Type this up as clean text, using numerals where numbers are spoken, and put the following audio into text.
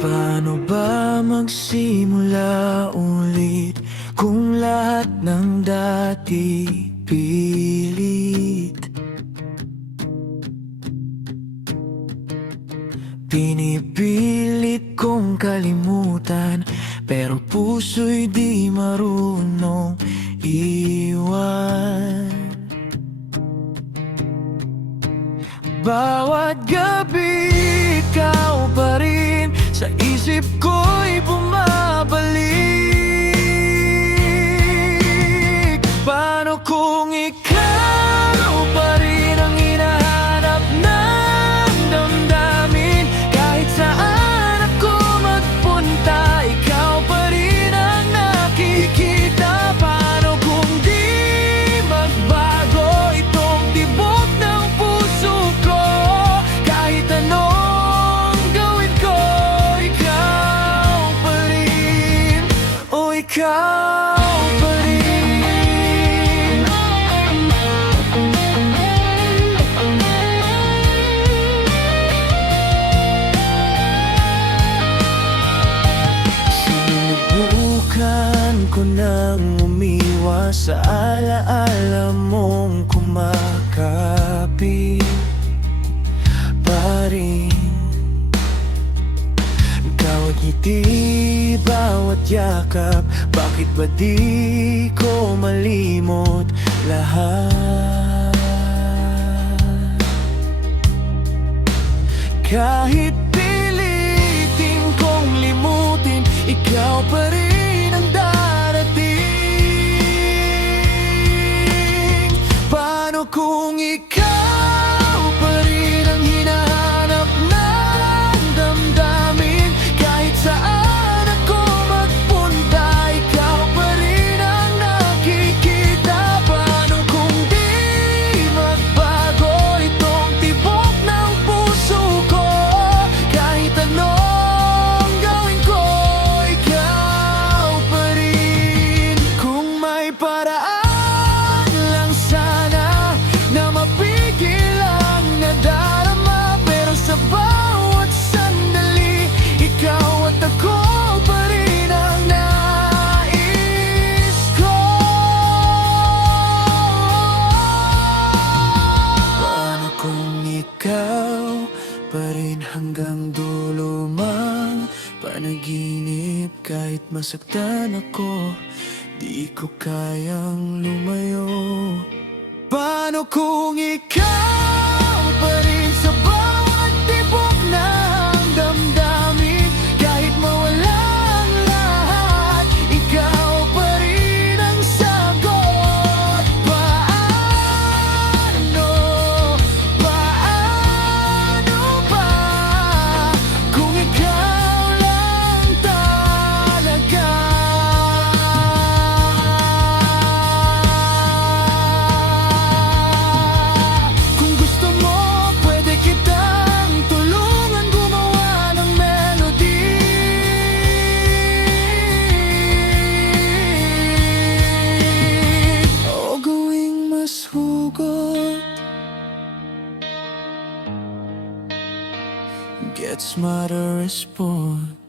Paano ba magsimula ulit kung lahat ng dati pilit? Pinipilit kong kalimutan, pero puso'y di marunong iwan. Bawat gabi ikaw pa rin sa isip ko'y bumabalik. Paano kung ikaw pa rin ang hinahanap ng damdamin? Kahit saan ako magpunta, ikaw pa rin ang nakikita. Paano kung di magbago itong tibok ng puso ko? Kahit anong gawin ko, ikaw pa rin, o ikaw pa rin. Sinubukan ko nang umiwas sa alaala mong kumakapit pa rin. Bawat ngiti, bawat yakap, bakit ba di ko malimot lahat? Kahit pilitin kong limutin, ikaw pa rin ang darating. Paano kung ikaw pa rin ang hinahanap ng damdamin? Kahit saan ako magpunta, ikaw pa rin ang nakikita. Paano kung di magbago itong tibok ng puso ko? Kahit anong gawin ko, ikaw pa rin. Kung may paraan lang sana na mapigil ang nadarama, pero sa bawat sandali, ikaw at ako pa rin ang nais ko. Paano kung ikaw pa rin hanggang dulo mang panaginip? Kahit masaktan ako, di ko kayang lumayo. Paano kung ikaw pa rin sa bawat tibok ng damdamin? Kahit mawala ang lahat, ikaw pa rin ang sagot. Paano, paano ba kung ikaw lang talaga? Kung gusto mo, pwede kitang tulungan gumawa ng melody. O gawing mas hugot. Get smarter, respond.